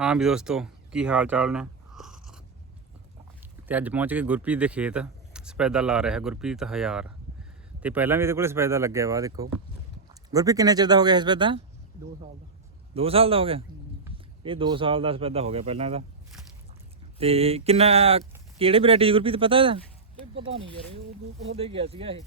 ਹਾਂ ਵੀ ਦੋਸਤੋ ਕੀ ਹਾਲ ਚਾਲ ਨੇ? ਤੇ ਅੱਜ ਪਹੁੰਚ ਕੇ ਗੁਰਪ੍ਰੀਤ ਦੇ ਖੇਤ। ਸਪੈਦਾ ਲਾ ਰਿਹਾ ਗੁਰਪ੍ਰੀਤ ਹਜ਼ਾਰ। ਤੇ ਪਹਿਲਾਂ ਵੀ ਇਹਦੇ ਕੋਲ ਸਪੈਦਾ ਲੱਗਿਆ ਵਾ ਦੇਖੋ। ਗੁਰਪ੍ਰੀਤ ਕਿੰਨੇ ਚਿਰ ਦਾ ਹੋ ਗਿਆ ਸਪੈਦਾ? 2 ਸਾਲ ਦਾ। 2 ਸਾਲ ਦਾ ਹੋ ਗਿਆ? ਇਹ 2 ਸਾਲ ਦਾ ਸਪੈਦਾ ਹੋ ਗਿਆ ਪਹਿਲਾਂ ਦਾ ਤੇ ਕਿੰਨਾ ਕਿਹੜੇ ਵੈਰਾਈਟੀ ਗੁਰਪ੍ਰੀਤ ਪਤਾ ਇਹਦਾ? ਇਹ ਪਤਾ ਨਹੀਂ ਯਾਰ ਉਹ- ਉਹ ਦੇ ਗਿਆ ਸੀਗਾ ਇਹ।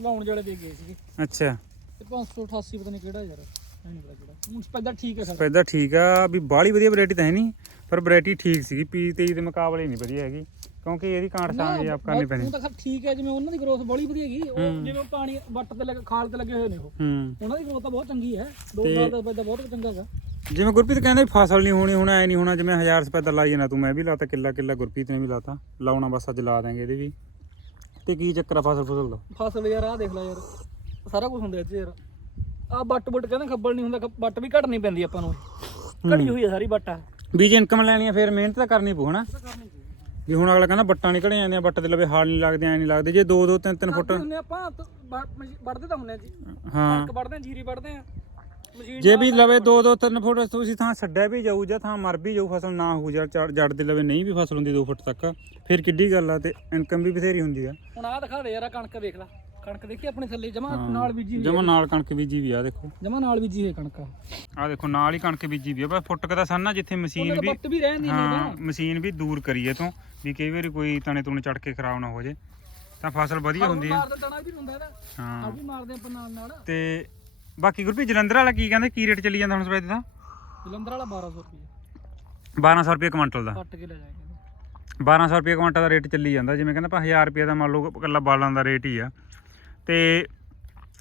ਲਾਉਣ ਜਿਹੜੇ ਦੇ ਗਏ ਸੀਗੇ। ਅੱਛਾ। ਤੇ 588 ਪਤਾ ਨਹੀਂ ਕਿਹੜਾ ਯਾਰ। ਹੁਣ ਸਪੈਦਾ ਠੀਕ ਹੈ ਆ ਵੀ ਬਾਹਲੀ ਵਧੀਆ ਵੈਰਾਈਟੀ ਤਾਂ ਹੈ ਨਹੀਂ ਪਰ ਵੈਰਾਈਟੀ ਠੀਕ ਸੀਗੀ ਪੀ 23 ਦੇ ਮੁਕਾਬਲੇ ਨਹੀਂ ਵਧੀਆ ਹੈਗੀ ਕਿਉਂਕਿ ਇਹਦੀ ਕਾਂਟ ਸਾਂ ਜੀ ਆਪ ਕਰਨੀ ਪੈਣੀ। ਹੁਣ ਤਾਂ ਠੀਕ ਹੈ ਜਿਵੇਂ ਉਹਨਾਂ ਦੀ ਗਰੋਥ ਬੜੀ ਵਧੀਆ ਹੈਗੀ ਉਹ। ਜਿਵੇਂ ਪਾਣੀ ਵੱਟ ਤੇ ਲੱਗੇ ਖਾਲ ਤੇ ਲੱਗੇ ਹੋਏ ਨੇ ਉਹ। ਹੂੰ। ਉਹਨਾਂ ਦੀ ਗਰੋਥ ਤਾਂ ਬਹੁਤ ਚੰਗੀ ਹੈ 2 ਤੇ- ਸਾਲ ਦਾ ਸਪੈਦਾ ਬਹੁਤ ਚੰਗਾ ਹੈਗਾ। ਜਿਵੇਂ ਗੁਰਪ੍ਰੀਤ ਕਹਿੰਦਾ ਵੀ ਫਸਲ ਨਹੀਂ ਹੋਣੀ ਹੁਣ ਐ ਨਹੀਂ ਹੋਣਾ ਜਿਵੇਂ ਹਜ਼ਾਰ ਸਪੈਦਾ ਲਾਈ ਜਾਣਾ ਤੂੰ ਮੈਂ ਵੀ ਲਾਤਾ ਕਿੱਲਾ ਕਿੱਲਾ ਗੁਰਪ੍ਰੀਤ ਨੇ ਵੀ ਲਾਤਾ ਲਾਉਣਾ ਬਸ ਅੱਜ ਲਾ ਦਾਂਗੇ ਇਹਦੇ ਵੀ। ਤੇ ਕੀ ਚੱਕਰ ਆ ਫਸਲ ਫਸਲ ਦਾ? ਫਸਲ ਯਾਰ ਆਹ ਦੇਖ ਲੈ ਯਾਰ ਸਾਰਾ ਕੁਝ ਹੁੰਦਾ ਇੱਥੇ ਯਾਰ। ਆ ਬੱਟ ਬੁੱਟ ਕਹਿੰਦੇ ਖੱਬਲ ਨਹੀਂ ਹੁੰਦਾ ਖ- ਬੱਟ ਵੀ ਘਟਣੀ ਪੈਂਦੀ ਆਪਾਂ ਨੂੰ। ਘੜੀ ਹੋਈ ਹੈ ਸਾਰੀ ਬੱਟ। ਆ ਵੀ ਜੇ ਇਨਕਮ ਲੈਣੀ ਆ ਫਿਰ ਮਿਹਨਤ ਤਾਂ ਕਰਨੀ ਪਊ ਹਨਾ? ਵੀ ਹੁਣ ਅਗਲਾ ਕਹਿੰਦਾ ਬੱਟਾਂ ਘੜੇ ਜਾਂਦੀਆਂ ਬੱਟ ਦੇ ਲਵੇ ਹਾਲ ਨਹੀਂ ਲੱਗਦੇ ਐ ਨਹੀਂ ਲੱਗਦੇ ਜੇ 2 2 3 3 ਫੁੱਟ ਹੁੰਦੇ ਆਪਾਂ ਵੜਦੇ ਤਾਂ ਹੁੰਦੇ ਆ ਜੀ। ਹਾਂ। ਕਣਕ ਵੜਦੇ ਆ ਜੀਰੀ ਵੜਦੇ ਆ ਮਸ਼ੀਨ ਜੇ ਵੀ ਲਵੇ 2 2 3 ਫੁੱਟ ਤੁਸੀਂ ਥਾਂ ਛੱਡਿਆ ਵੀ ਜਾਊ ਜਾਂ ਥਾਂ ਮਰ ਵੀ ਜਾਊ ਫਸਲ ਨਾ ਹੋ ਜਾ ਜੜ ਦੇ ਲਵੇ ਨਹੀਂ ਵੀ ਫਸਲ ਹੁੰਦੀ 2 ਫੁੱਟ ਤੱਕ ਫਿਰ ਕਿੱਡੀ ਗੱਲ ਆ ਤੇ ਇਨਕਮ ਵੀ ਬਥੇਰੀ ਹੁੰਦੀ ਆ। ਹੁਣ ਆਹ ਦਿਖਾ ਦੇ ਯਾਰ ਆਹ ਕਣਕ ਦੇਖ ਲੈ। ਕਣਕ ਦੇਖੀ ਆਪਣੇ ਥੱਲੇ? ਜਮਾ ਨਾਲ ਬੀਜੀ ਹੋਈ ਜਮਾ ਨਾਲ ਕਣਕ ਬੀਜੀ ਵੀ ਆ ਦੇਖੋ। ਜਮਾ ਨਾਲ ਬੀਜੀ ਹੋਈ ਕਣਕ। ਆ ਦੇਖੋ ਨਾਲ ਹੀ ਕਣਕ ਬੀਜੀ ਵੀ ਆ। ਬਸ ਫੁੱਟ ਦਾ ਸੰਨਾ ਜਿੱਥੇ ਮਸ਼ੀਨ ਵੀ ਬੱਟ ਵੀ ਰਹਿੰਦੀ ਨਹੀਂ ਹਾਂ ਮਸ਼ੀਨ ਵੀ ਦੂਰ ਕਰੀਏ ਤੋਂ ਵੀ ਕਈ ਵਾਰੀ ਕੋਈ ਤਣੇ ਤੁਣੇ ਚੜ ਕੇ ਖਰਾਬ ਨਾ ਹੋ ਜੇ। ਤਾਂ ਫਸਲ ਵਧੀਆ ਹੁੰਦੀ ਆ। ਮਾਰਦੇ ਤਣਾ ਵੀ ਹੁੰਦਾ ਇਹਦਾ। ਆ ਹਾਂ ਵੀ ਮਾਰਦੇ ਆਪਾਂ ਨਾਲ ਨਾਲ। ਤੇ ਬਾਕੀ ਗੁਰਪ੍ਰੀਤ ਜਲੰਧਰ ਵਾਲਾ ਕੀ ਕਹਿੰਦੇ? ਕੀ ਰੇਟ ਚੱਲੀ ਜਾਂਦਾ ਹੁਣ ਸਵੇਰ ਦਾ? ਜਲੰਧਰ ਵਾਲਾ 1200 ਰੁਪਏ 1200 ਰੁਪਏ ਕੁਇੰਟਲ ਦਾ। ਕੱਟ ਕੇ ਲੈ ਜਾਏਗਾ 1200 ਰੁਪਏ ਕੁਇੰਟਲ ਦਾ ਰੇਟ ਚੱਲੀ ਜਾਂਦਾ। ਜਿਵੇਂ ਕਹਿੰਦਾ ਆਪਾਂ 1000 ਰੁਪਏ ਦਾ ਮੰਨ ਲਓ ਇਕੱਲਾ ਬਾਲਾਂ ਦਾ ਰੇਟ ਹੀ ਆ। ਤੇ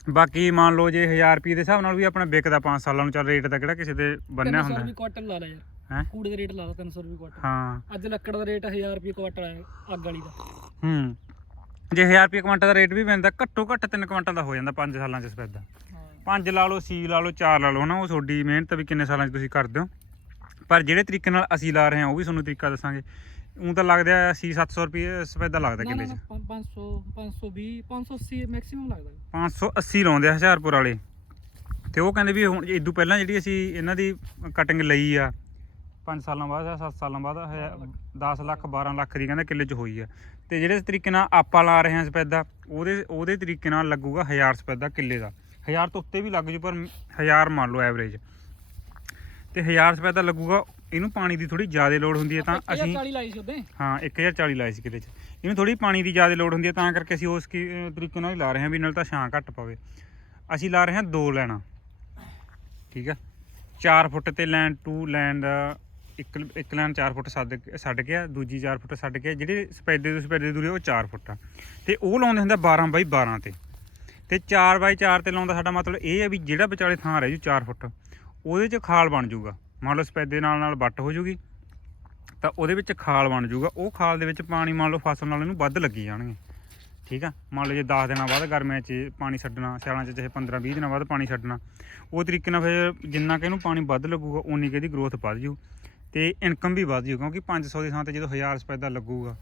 ਬਾਕੀ ਮੰਨ ਲਓ ਜੇ 1000 ਰੁਪਏ ਦੇ ਹਿਸਾਬ ਨਾਲ ਵੀ ਆਪਣਾ ਵਿਕਦਾ 5 ਸਾਲਾਂ ਨੂੰ ਚੱਲ ਰੇਟ ਦਾ ਕਿਹੜਾ ਕਿਸੇ ਦੇ ਬੰਨਿਆ 300 ਹੁੰਦਾ। ਰੁਪਏ ਕੁਆਟਲ ਲਾ ਲੈ ਯਾਰ। ਹੈ? ਕੂੜੇ ਦਾ ਰੇਟ ਲਾ ਲਾ 300 ਰੁਪਏ ਕੁਆਟਲ ਹਾਂ। ਅੱਜ ਲੱਕੜ ਦਾ ਰੇਟ 1000 ਰੁਪਏ ਕੁਆਟਲ ਹੈ ਅੱਗ ਵਾਲੀ ਦਾ। ਹੂੰ। ਜੇ 1000 ਰੁਪਏ ਕੁਇੰਟਲ ਦਾ ਰੇਟ ਵੀ ਪੈਂਦਾ ਘੱਟੋ ਘੱਟ 3 ਕੁਇੰਟਲ ਦਾ ਹੋ ਜਾਂਦਾ 5 ਸਾਲਾਂ ਚ ਸਪੈਦਾ। ਹਾਂ। ਪੰਜ ਲਾ ਲਓ ਸੀ ਲਾ ਲਓ ਚਾਰ ਲਾ ਲਓ ਹਨਾ ਉਹ ਤੁਹਾਡੀ ਮਿਹਨਤ ਵੀ ਕਿੰਨੇ ਸਾਲਾਂ 'ਚ ਤੁਸੀਂ ਕਰਦੇ ਹੋ। ਪਰ ਜਿਹੜੇ ਤਰੀਕੇ ਨਾਲ ਅਸੀਂ ਲਾ ਰਹੇ ਹਾਂ ਉਹ ਵੀ ਤੁਹਾਨੂੰ ਤਰੀਕਾ ਦੱਸਾਂਗੇ। ਉਹ ਤਾਂ ਲੱਗਦਾ ਸੀ 700 ਰੁਪਏ ਸਫੈਦਾ ਲੱਗਦਾ ਕਿੱਲੇ 'ਚ। 500 520 580 ਮੈਕਸਿਮਮ ਲੱਗਦਾ। 580 ਲਾਉਂਦੇ ਆ ਹਜ਼ਾਰਪੁਰ ਵਾਲੇ। ਤੇ ਉਹ ਕਹਿੰਦੇ ਵੀ ਹੁਣ ਇਦੋਂ ਪਹਿਲਾਂ ਜਿਹੜੀ ਅਸੀਂ ਇਹਨਾਂ ਦੀ ਕਟਿੰਗ ਲਈ ਆ 5 ਸਾਲਾਂ ਬਾਅਦ ਜਾਂ 7 ਸਾਲਾਂ ਬਾਅਦ 10 ਲੱਖ। 12 ਲੱਖ ਦੀ ਕਹਿੰਦੇ ਕਿੱਲੇ 'ਚ ਹੋਈ ਆ। ਤੇ ਜਿਹੜੇ ਤਰੀਕੇ ਨਾਲ ਆਪਾਂ ਲਾ ਰਹੇ ਹਾਂ ਸਫੈਦਾ ਉਹਦੇ ਉਹਦੇ ਤਰੀਕੇ ਨਾਲ ਲੱਗੂਗਾ 1000 ਸਫੈਦਾ ਕਿੱਲੇ ਦਾ। 1000 ਤੋਂ ਉੱਤੇ ਵੀ ਲੱਗ ਜੂ ਪਰ 1000 ਮੰਨ ਲਓ ਐਵਰੇਜ ਤੇ 1000 ਸਫੈਦਾ ਲੱਗੂਗਾ ਇਹਨੂੰ ਪਾਣੀ ਦੀ ਥੋੜੀ ਜ਼ਿਆਦਾ ਲੋੜ ਹੁੰਦੀ ਹੈ ਤਾਂ ਅਸੀਂ 40 ਲਾਈ ਸੀ ਉਹਦੇ। ਹਾਂ 1040 ਲਾਏ ਸੀ ਕਿਤੇ ਚ। ਇਹਨੂੰ ਥੋੜੀ ਪਾਣੀ ਦੀ ਜ਼ਿਆਦਾ ਲੋੜ ਹੁੰਦੀ ਹੈ ਤਾਂ ਕਰਕੇ ਅਸੀਂ ਉਸ ਤਰੀਕੇ ਨਾਲ ਹੀ ਲਾ ਰਹੇ ਹਾਂ ਵੀ ਨਾਲ ਤਾਂ ਛਾਂ ਘੱਟ ਪਵੇ। ਅਸੀਂ ਲਾ ਰਹੇ ਹਾਂ ਦੋ ਲੈਣਾ। ਠੀਕ ਆ? 4 ਫੁੱਟ ਤੇ ਲੈਂਡ 2 ਲੈਂਡ ਇੱਕ ਇੱਕ ਲੈਨ 4 ਫੁੱਟ ਛੱਡ ਛੱਡ ਗਿਆ ਦੂਜੀ 4 ਫੁੱਟ ਛੱਡ ਕੇ ਜਿਹੜੇ ਸਪੈਡੇ ਤੋਂ ਸਪੈਡੇ ਦੀ ਦੂਰੀ ਉਹ 4 ਫੁੱਟ ਆ। ਤੇ ਉਹ ਲਾਉਂਦੇ ਹੁੰਦਾ 12 ਬਾਈ 12 ਤੇ। ਤੇ 4 ਬਾਈ 4 ਤੇ ਲਾਉਂਦਾ ਸਾਡਾ ਮਤਲਬ ਇਹ ਹੈ ਵੀ ਜਿਹੜਾ ਵਿਚਾਲੇ ਥਾਂ ਰਹਿ ਜੂ 4 ਫੁੱਟ। ਉਹਦੇ 'ਚ ਖਾਲ ਬਣ ਜੂਗਾ ਮੰਨ ਲਓ ਸਪੈਦੇ ਨਾਲ ਨਾਲ ਵੱਟ ਹੋ ਜੂਗੀ ਤਾਂ ਉਹਦੇ ਵਿੱਚ ਖਾਲ ਬਣ ਜੂਗਾ ਉਹ ਖਾਲ ਦੇ ਵਿੱਚ ਪਾਣੀ ਮੰਨ ਲਓ ਫਸਲ ਨਾਲ ਇਹਨੂੰ ਵੱਧ ਲੱਗੀ ਜਾਣਗੇ। ਠੀਕ ਆ? ਮੰਨ ਲਓ ਜੇ 10 ਦਿਨਾਂ ਬਾਅਦ ਗਰਮੀਆਂ 'ਚ ਪਾਣੀ ਛੱਡਣਾ, ਸਿਆਲਾਂ 'ਚ ਚਾਹੇ 15 20 ਦਿਨਾਂ ਬਾਅਦ ਪਾਣੀ ਛੱਡਣਾ, ਉਹ ਤਰੀਕੇ ਨਾਲ ਫਿਰ ਜਿੰਨਾ ਕਿ ਇਹਨੂੰ ਪਾਣੀ ਵੱਧ ਲੱਗੂਗਾ ਉਨੀ ਕਿ ਇਹਦੀ ਗਰੋਥ ਵੱਧ ਜੂ ਤੇ ਇਨਕਮ ਵੀ ਵੱਧ ਜੂ ਕਿਉਂਕਿ 500 ਦੀ ਥਾਂ ਤੇ ਜਦੋਂ 1000 ਸਪੈਦਾ ਲੱਗੂਗਾ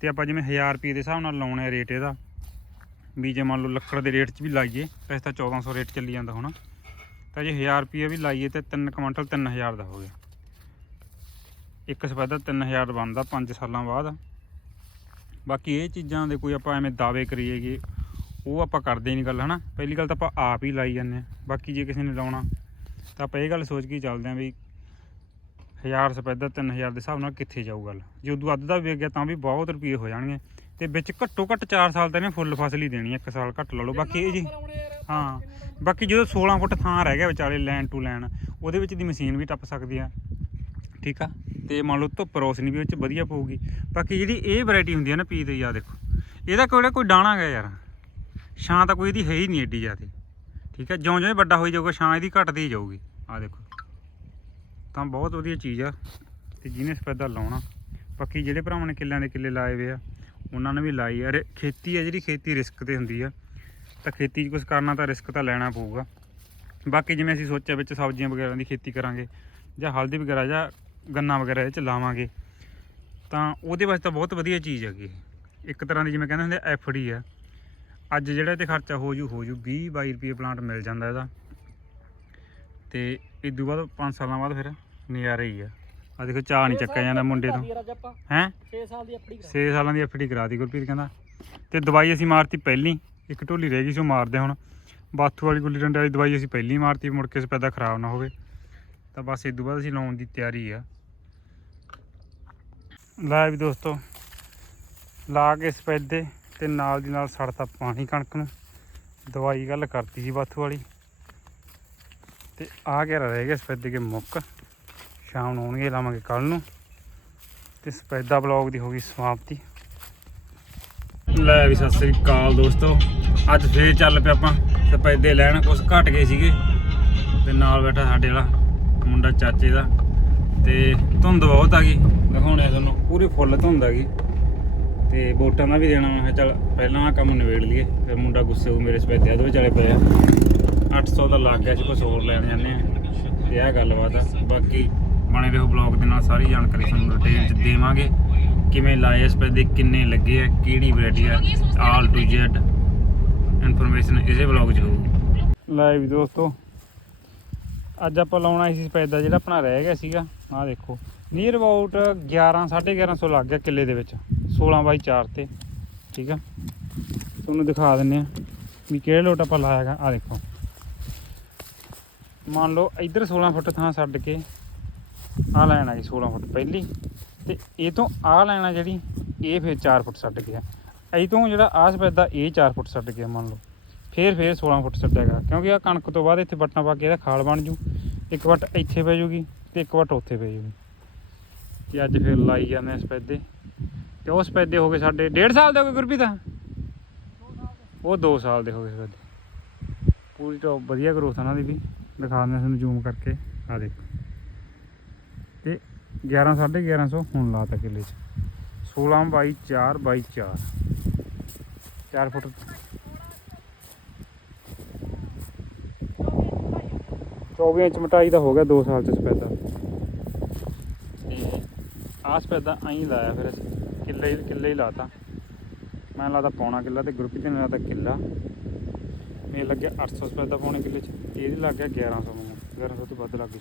ਤੇ ਆਪਾਂ ਜਿਵੇਂ 1000 ਰੁਪਏ ਦੇ ਹਿਸਾਬ ਨਾਲ ਲਾਉਣੇ ਆ ਰੇਟ ਇਹਦਾ, ਵੀ ਜੇ ਮੰਨ ਲਓ ਲੱਕੜ ਦੇ ਰੇਟ 'ਚ ਵੀ ਲਾਈਏ, ਵੈਸੇ ਤਾਂ 1400 ਰੇਟ ਚੱਲੀ ਜਾਂਦਾ ਹੋਣਾ। ਤਾਂ ਜੇ 1000 ਰੁਪਏ ਵੀ ਲਾਈਏ ਤੇ 3 ਕੁਇੰਟਲ 3000 ਦਾ ਹੋ ਗਿਆ। ਇੱਕ ਸਫੈਦਾ 3000 ਬਣਦਾ 5 ਸਾਲਾਂ ਬਾਅਦ। ਬਾਕੀ ਇਹ ਚੀਜ਼ਾਂ ਦੇ ਕੋਈ ਆਪਾਂ ਐਵੇਂ ਦਾਅਵੇ ਕਰੀਏਗੇ ਉਹ ਆਪਾਂ ਕਰਦੇ ਨਹੀਂ ਗੱਲ, ਹਨਾ? ਪਹਿਲੀ ਗੱਲ ਤਾਂ ਆਪਾਂ ਆਪ ਹੀ ਲਾਈ ਜਾਂਦੇ ਆ ਬਾਕੀ ਜੇ ਕਿਸੇ ਨੇ ਲਾਉਣਾ, ਤਾਂ ਆਪਾਂ ਇਹ ਗੱਲ ਸੋਚ ਕੇ ਚੱਲਦੇ ਆਂ ਵੀ 1000 ਸਫੈਦਾ 3000 ਦੇ ਹਿਸਾਬ ਨਾਲ ਕਿੱਥੇ ਜਾਊ ਗੱਲ। ਜੇ ਉਦੋਂ ਅੱਧ ਦਾ ਵੀ ਗਿਆ ਤਾਂ ਵੀ ਬਹੁਤ ਰੁਪਏ ਹੋ ਜਾਣਗੇ। ਤੇ ਵਿੱਚ ਘੱਟੋ ਘੱਟ 4 ਸਾਲ ਤਾਂ ਇਹਨੇ ਫੁੱਲ ਫਸਲ ਹੀ ਦੇਣੀ ਹੈ ਇੱਕ ਸਾਲ ਘੱਟ ਲਾ ਲਓ। ਬਾਕੀ ਇਹ ਜੀ, ਹਾਂ। ਬਾਕੀ ਜਦੋਂ 16 ਫੁੱਟ ਥਾਂ ਰਹਿ ਗਿਆ ਵਿਚਾਲੇ ਲੈਨ ਟੂ ਲੈਨ ਉਹਦੇ ਵਿੱਚ ਦੀ ਮਸ਼ੀਨ ਵੀ ਟੱਪ ਸਕਦੀ ਆ। ਠੀਕ ਆ? ਤੇ ਮੰਨ ਲਓ ਧੁੱਪ ਰੋਸ਼ਨੀ ਵੀ ਵਿੱਚ ਵਧੀਆ ਪਊਗੀ। ਬਾਕੀ ਜਿਹੜੀ ਇਹ ਵੈਰਾਈਟੀ ਹੁੰਦੀ ਆ ਨਾ ਪੀ ਤੇ ਆ ਦੇਖੋ। ਇਹਦਾ ਕੋਈ ਕੋਈ ਡਾਣਾ ਹੈਗਾ ਯਾਰ। ਛਾਂ ਤਾਂ ਕੋਈ ਇਹਦੀ ਹੈ ਹੀ ਨਹੀਂ ਏਡੀ ਜ਼ਿਆਦਾ। ਠੀਕ ਆ? ਜਿਉਂ ਜਿਉਂ ਵੱਡਾ ਹੋਈ ਜਾਊਗਾ, ਛਾਂ ਇਹਦੀ ਘਟਦੀ ਜਾਊਗੀ। ਆ ਦੇਖੋ। ਤਾਂ ਬਹੁਤ ਵਧੀਆ ਚੀਜ਼ ਆ। ਤੇ ਜਿਹਨੇ ਸਪੈਦਾ ਲਾਉਣਾ। ਬਾਕੀ ਜਿਹੜੇ ਭਰਾਵਾਂ ਨੇ ਕਿੱਲਿਆਂ ਦੇ ਕਿੱਲੇ ਲਾਏ ਵੇ ਆ ਉਹਨਾਂ ਨੇ ਵੀ ਲਾਈ ਆ। ਰੇ- ਖੇਤੀ ਆ ਜਿਹੜੀ, ਖੇਤੀ ਰਿਸਕ ਤੇ ਹੁੰਦੀ ਆ। ਤਾਂ ਖੇਤੀ 'ਚ ਕੁਝ ਕਰਨਾ ਤਾਂ ਰਿਸਕ ਤਾਂ ਲੈਣਾ ਪਊਗਾ। ਬਾਕੀ ਜਿਵੇਂ ਅਸੀਂ ਸੋਚਿਆ ਵਿੱਚ ਸਬਜ਼ੀਆਂ ਵਗੈਰਾ ਦੀ ਖੇਤੀ ਕਰਾਂਗੇ, ਜਾਂ ਹਲਦੀ ਵਗੈਰਾ, ਜਾਂ ਗੰਨਾ ਵਗੈਰਾ ਇਹ ਚ ਲਾਵਾਂਗੇ, ਤਾਂ ਉਹਦੇ ਵਾਸਤੇ ਤਾਂ ਬਹੁਤ ਵਧੀਆ ਚੀਜ਼ ਹੈਗੀ ਇੱਕ ਤਰ੍ਹਾਂ ਦੀ ਜਿਵੇਂ ਕਹਿੰਦੇ ਹੁੰਦੇ ਐਫਡੀ ਆ। ਅੱਜ ਜਿਹੜਾ ਤੇ ਖਰਚਾ ਹੋ ਜੂ ਹੋ ਜੂ 20 22 ਰੁਪਏ ਪਲਾਂਟ ਮਿਲ ਜਾਂਦਾ ਇਹਦਾ। ਤੇ ਤੋਂ ਬਾਅਦ 5 ਸਾਲਾਂ ਬਾਅਦ ਫਿਰ ਨਜ਼ਾਰਾ ਹੀ ਆ। ਆ ਦੇਖੋ ਚਾਹ ਨਹੀਂ ਚੱਕਿਆ ਜਾਂਦਾ ਮੁੰਡੇ ਤੋਂ। ਹੈ? 6 ਸਾਲ ਦੀ ਆਪਣੀ 6 ਸਾਲਾਂ ਦੀ ਐਫਡੀ ਕਰਾਤੀ ਗੁਰਪ੍ਰੀਤ ਕਹਿੰਦਾ। ਤੇ ਦਵਾਈ ਅਸੀਂ ਮਾਰਤੀ ਪਹਿਲੀ ਇੱਕ ਢੋਲੀ ਰਹਿ ਗਈ ਸੀ ਉਹ ਮਾਰਦੇ ਹੁਣ। ਬਾਥੂ ਵਾਲੀ ਗੁੱਲੀ ਡੰਡੇ ਵਾਲੀ ਦਵਾਈ ਅਸੀਂ ਪਹਿਲੀ ਮਾਰਤੀ ਮੁੜ ਕੇ ਸਪੈਦਾ ਖਰਾਬ ਨਾ ਹੋਵੇ। ਤਾਂ ਬਸ ਇਸ ਤੋਂ ਬਾਅਦ ਅਸੀਂ ਲਾਉਣ ਦੀ ਤਿਆਰੀ ਆ। ਲੈ ਵੀ ਦੋਸਤੋ ਲਾ ਕੇ ਸਪੈਦੇ ਤੇ ਨਾਲ ਦੀ ਨਾਲ ਸੜਤਾ ਪਾਣੀ ਕਣਕ ਨੂੰ। ਦਵਾਈ ਗੱਲ ਕਰਤੀ ਸੀ ਬਾਥੂ ਵਾਲੀ। ਤੇ ਆ ਗਿਆ ਰਹਿ ਗਿਆ ਸਪੈਦੇ ਕੇ ਮੁੱਕ। ਸ਼ਾਮ ਨੂੰ ਆਉਣਗੇ, ਲਾਵਾਂਗੇ ਕੱਲ ਨੂੰ। ਤੇ ਸਪੈਦਾ ਬਲੌਗ ਦੀ ਹੋ ਗਈ ਸਮਾਪਤੀ। ਲੈ ਵੀ ਸਤਿ ਸ੍ਰੀ ਅਕਾਲ ਦੋਸਤੋ। ਅੱਜ ਫੇਰ ਚੱਲ ਪਿਆ ਆਪਾਂ। ਸਪੈਦੇ ਲੈਣ, ਕੁਛ ਘਟ ਗਏ ਸੀਗੇ। ਤੇ ਨਾਲ ਬੈਠਾ ਸਾਡੇ ਵਾਲਾ, ਮੁੰਡਾ ਚਾਚੇ ਦਾ। ਤੇ ਧੁੰਦ ਬਹੁਤ ਆ ਗਈ। ਦਿਖਾਉਣੇ ਆ ਤੁਹਾਨੂੰ, ਪੂਰੀ ਫੁੱਲ ਧੁੰਦ ਆ ਗਈ। ਤੇ ਵੋਟਾਂ ਦਾ ਵੀ ਦੇਣਾ, ਮੈਂ ਕਿਹਾ ਚੱਲ ਪਹਿਲਾਂ ਆ ਕੰਮ ਨਿਬੇੜ ਲਈਏ। ਫਿਰ ਮੁੰਡਾ ਗੁੱਸੇ ਹੋ ਮੇਰੇ ਸਪੈਦੇ ਉਹਦੇ ਵਿਚਾਲੇ ਪਏ ਆ। 800 ਦਾ ਲੱਗ ਗਿਆ ਸੀ, ਕੁਛ ਹੋਰ ਲੈਣ ਜਾਂਦੇ ਆ। ਤੇ ਇਹ ਗੱਲਬਾਤ ਆ। ਬਾਕੀ ਬਣੇ ਰਹੋ ਬਲੌਗ ਦੇ ਨਾਲ, ਸਾਰੀ ਜਾਣਕਾਰੀ ਤੁਹਾਨੂੰ ਡਿਟੇਲ ਚ ਦੇਵਾਂਗੇ। ਕਿਵੇਂ ਲਾਏ ਇਸ ਪੈਦੇ ਕਿੰਨੇ ਲੱਗੇ ਆ, ਕਿਹੜੀ ਵੈਰਾਈਟੀ ਆ ਆਲ ਟੂ ਜ਼ੈਡ ਇਨਫੋਰਮੇਸ਼ਨ ਇਸੇ ਬਲੌਗ 'ਚ ਹੋਊਗੀ ਲਾਈਵ ਦੋਸਤੋ, ਅੱਜ ਆਪਾਂ ਲਾਉਣਾ ਸੀ ਪੈਦਾ ਜਿਹੜਾ ਆਪਣਾ ਰਹਿ ਗਿਆ ਸੀਗਾ। ਆਹ ਦੇਖੋ ਨੀਅਰ ਅਬਾਊਟ 11 1150 ਲੱਗ ਗਿਆ ਕਿੱਲੇ ਦੇ ਵਿੱਚ 16 ਬਾਈ 4 ਤੇ, ਠੀਕ ਆ? ਤੁਹਾਨੂੰ ਦਿਖਾ ਦਿੰਨੇ ਆ ਵੀ ਕਿਹੜੇ ਲੋਟ ਆਪਾਂ ਲਾਇਆਗਾ ਆਹ ਦੇਖੋ। ਮੰਨ ਲਓ ਇੱਧਰ 16 ਫੁੱਟ ਥਾਂ ਛੱਡ ਕੇ ਆਹ ਲਾਈਨ ਆ ਗਈ 16 ਫੁੱਟ ਪਹਿਲੀ ਤੇ ਇਹ ਤੋਂ ਆਹ ਲਾਈਨ ਆ ਜਿਹੜੀ, ਇਹ ਫਿਰ 4 ਫੁੱਟ ਛੱਡ ਗਿਆ। ਇਹ ਤੋਂ ਜਿਹੜਾ ਆਹ ਸਪੈਦਾ ਇਹ 4 ਫੁੱਟ ਛੱਡ ਗਿਆ ਮੰਨ ਲਓ। ਫੇਰ ਫੇਰ 16 ਫੁੱਟ ਛੱਡੇਗਾ ਕਿਉਂਕਿ ਆ ਕਣਕ ਤੋਂ ਬਾਅਦ ਇੱਥੇ ਵੱਟਾਂ ਪਾ ਕੇ ਇਹਦਾ ਖਾਲ ਬਣ ਜੂ। ਇੱਕ ਵੱਟ ਇੱਥੇ ਪੈ ਜੂਗੀ ਤੇ ਇੱਕ ਵੱਟ ਉੱਥੇ ਪੈ ਜੂਗੀ। ਤੇ ਅੱਜ ਫੇਰ ਲਾਈ ਜਾਂਦੇ ਆ ਸਪੈਦੇ ਤੇ ਉਹ ਸਪੈਦੇ ਹੋ ਗਏ ਸਾਡੇ 1.5 ਸਾਲ ਦੇ ਹੋ ਗਏ ਗੁਰਪ੍ਰੀਤ? ਉਹ 2 ਸਾਲ ਦੇ ਹੋ ਗਏ ਸਪੈਦੇ ਪੂਰੀ ਟੌਪ ਵਧੀਆ ਗਰੋਥ ਉਹਨਾਂ ਦੀ ਵੀ। ਦਿਖਾ ਦਿੰਦੇ ਤੁਹਾਨੂੰ ਜ਼ੂਮ ਕਰਕੇ। ਆ ਦੇਖੋ। ਤੇ 11 1150 ਹੁਣ ਲਾਤਾ ਕਿੱਲੇ 'ਚ। 16 ਬਾਈ 4 ਬਾਈ 4 4 ਫੁੱਟ। 24 ਇੰਚ ਮਟਾਈ ਦਾ ਹੋ ਗਿਆ 2 ਸਾਲ ਚ ਸਪੈਦਾ। ਤੇ ਆਹ ਸਪੈਦਾ ਐਂ ਲਾਇਆ ਫਿਰ ਅਸੀਂ। ਕਿੱਲੇ ਕਿੱਲੇ ਹੀ ਲਾਤਾ। ਮੈਂ ਲਾਤਾ ਪੌਣਾ ਕਿੱਲਾ ਤੇ ਗੁਰਪ੍ਰੀਤ ਨੇ ਲਾਤਾ ਕਿੱਲਾ। ਮੇਰੇ ਲੱਗਿਆ 800 ਸਪੈਦਾ ਪੌਣੇ ਕਿੱਲੇ ਚ। ਤੇ ਇਹਦੇ ਲੱਗ ਗਿਆ 1100 ਨੂੰ 1100 ਤੋਂ ਵੱਧ ਲੱਗ ਗਿਆ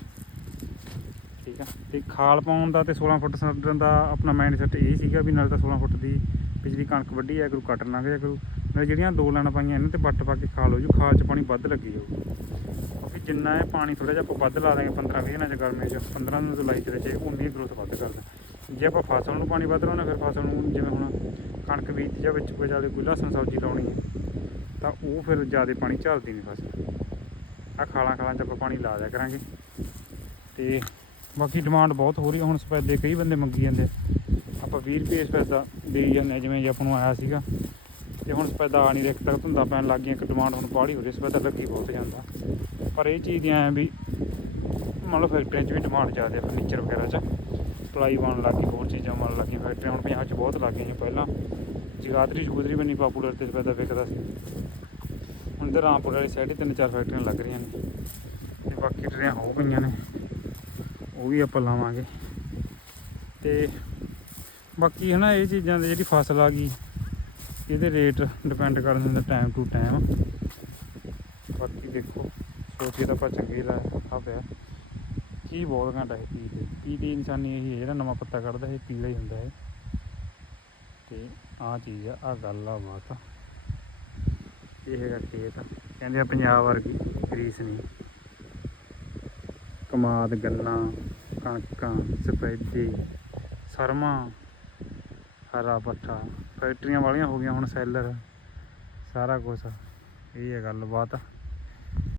ਠੀਕ ਆ। ਤੇ ਖਾਲ ਪਾਉਣ ਦਾ ਤੇ 16 ਫੁੱਟ ਛੱਡਣ ਦਾ ਆਪਣਾ ਮਾਈਂਡ ਸੈਟ ਇਹ ਸੀਗਾ ਵੀ ਨਾਲੇ ਤਾਂ 16 ਫੁੱਟ ਦੀ ਪਿਛਲੀ ਕਣਕ ਵੱਢੀ ਆ ਕਰੂ ਕੱਟ ਲੰਘ ਜਾ ਕਰੂ ਨਾਲੇ ਜਿਹੜੀਆਂ ਦੋ ਲੈਣਾ ਪਾਈਆਂ ਇਹਨਾਂ ਤੇ ਵੱਟ ਪਾ ਕੇ ਖਾਲ ਹੋ ਜੂ, ਖਾਲ 'ਚ ਪਾਣੀ ਵੱਧ ਲੱਗੀ ਜਾਊ। ਕਿਉਂਕਿ ਜਿੰਨਾ ਇਹ ਪਾਣੀ ਥੋੜਾ ਜਿਹਾ ਆਪਾਂ ਵੱਧ ਲਾ ਦਾਂਗੇ 15 20 ਦਿਨਾਂ ਚ ਗਰਮੀ ਚ 15 ਦਿਨਾਂ ਤੋਂ ਲਾਈ ਤੇ ਜੇ ਉਨੀ ਗਰੋਥ ਵੱਧ ਕਰਦਾ ਜੇ ਆਪਾਂ ਫਸਲ ਨੂੰ ਪਾਣੀ ਵੱਧ ਲਾਉਣਾ ਫਿਰ ਫਸਲ ਨੂੰ ਜਿਵੇਂ ਹੁਣ ਕਣਕ ਬੀਜ ਜਾਂ ਵਿੱਚ ਕੋਈ ਜ਼ਿਆਦਾ ਕੋਈ ਲਸਣ ਸਬਜ਼ੀ ਲਾਉਣੀ ਹੈ, ਤਾਂ ਉਹ ਫਿਰ ਜ਼ਿਆਦਾ ਪਾਣੀ ਝੱਲਦੀ ਨਹੀਂ ਫਸਲ। ਆ ਖਾਲਾਂ ਖਾਲਾਂ 'ਚ ਆਪਾਂ ਪਾਣੀ ਲਾ ਦਿਆ ਕਰਾਂਗੇ। ਤੇ ਬਾਕੀ ਡਿਮਾਂਡ ਬਹੁਤ ਹੋ ਰਹੀ ਹੈ ਹੁਣ ਸਪੈਦੇ ਕਈ ਬੰਦੇ ਮੰਗੀ ਜਾਂਦੇ ਆ। ਆਪਾਂ 20 ਰੁਪਏ ਸਪੈਦਾ ਦੇਈ ਜਾਂਦੇ ਹਾਂ, ਜਿਵੇਂ ਜੇ ਆਪਾਂ ਨੂੰ ਆਇਆ ਸੀਗਾ। ਤੇ ਹੁਣ ਸਪੈਦਾ ਆ ਨਹੀਂ ਰਿਹਾ ਇੱਕ ਤੱਕ ਧੁੰਦਾ ਪੈਣ ਲੱਗ ਗਈਆਂ ਇੱਕ ਡਿਮਾਂਡ ਹੁਣ ਬਾਹਲੀ ਹੋ ਰਹੀ ਸਪੈਦਾ ਲੱਗੀ ਬਹੁਤ ਜਾਂਦਾ। ਪਰ ਇਹ ਚੀਜ਼ ਦੀ ਐਂ ਵੀ ਮੰਨ ਲਓ ਫੈਕਟਰੀਆਂ 'ਚ ਵੀ ਡਿਮਾਂਡ ਜ਼ਿਆਦਾ ਹੈ ਫਰਨੀਚਰ ਵਗੈਰਾ 'ਚ। ਪਲਾਈ ਬਣ ਲੱਗ ਗਈ ਹੋਰ ਚੀਜ਼ਾਂ ਬਣ ਲੱਗ ਗਈਆਂ ਫੈਕਟਰੀਆਂ ਹੁਣ ਪੰਜਾਬ 'ਚ ਬਹੁਤ ਲੱਗ ਗਈਆਂ ਪਹਿਲਾਂ। ਜਗਾਦਰੀ ਜਗੂਦਰੀ ਵੀ ਨਹੀਂ ਪਾਪੂਲਰ ਤੇ ਸਪੈਦਾ ਵਿਕਦਾ ਸੀ। ਹੁਣ ਇੱਧਰ ਰਾਮਪੁਰ ਵਾਲੀ ਸਾਈਡ ਹੀ ਤਿੰਨ ਚਾਰ ਫੈਕਟਰੀਆਂ ਲੱਗ ਰਹੀਆਂ ਨੇ। ਤੇ ਬਾਕੀ ਟਰੇਆਂ ਹੋ ਗਈਆਂ ਨੇ ਉਹ ਵੀ ਆਪਾਂ ਲਾਵਾਂਗੇ। ਤੇ ਬਾਕੀ ਹੈ ਨਾ ਇਹ ਚੀਜ਼ਾਂ ਦੇ ਜਿਹੜੀ ਫਸਲ ਆ ਗਈ, ਇਹਦੇ ਰੇਟ ਡਿਪੈਂਡ ਕਰ ਦਿੰਦਾ ਟਾਈਮ ਟੂ ਟਾਈਮ ਬਾਕੀ ਦੇਖੋ, ਸੋਚੀਏ ਤਾਂ ਆਪਾਂ ਚੰਗੇ ਲਾ ਆ ਪਿਆ। ਕੀ ਬਹੁਤ ਘੰਟਾ ਹੈ ਪੀ ਦੇ ਪੀ ਦੀ ਇਨਸਾਨੀ ਇਹ ਜਿਹੜਾ ਨਵਾਂ ਪੱਤਾ ਕੱਢਦਾ, ਇਹ ਪੀਲਾ ਹੀ ਹੁੰਦਾ ਹੈ ਤੇ ਆਹ ਚੀਜ਼ ਆ ਆ ਗੱਲ ਆ ਬਾਤ ਇਹ ਹੈਗਾ ਖੇਤ। ਕਹਿੰਦੇ ਆ ਪੰਜਾਬ ਵਰਗੀ ਰੀਸ ਨਹੀਂ। ਕਮਾਦ ਗੰਨਾ ਕਣਕਾਂ, ਸਫੈਦੇ, ਸਰਮਾ, ਹਰਾ ਪੱਠਾ। ਫੈਕਟਰੀਆਂ ਵਾਲੀਆਂ ਹੋ ਗਈਆਂ ਹੁਣ ਸੈਲਰ। ਸਾਰਾ ਕੁਝ ਇਹ ਹੈ ਗੱਲਬਾਤ।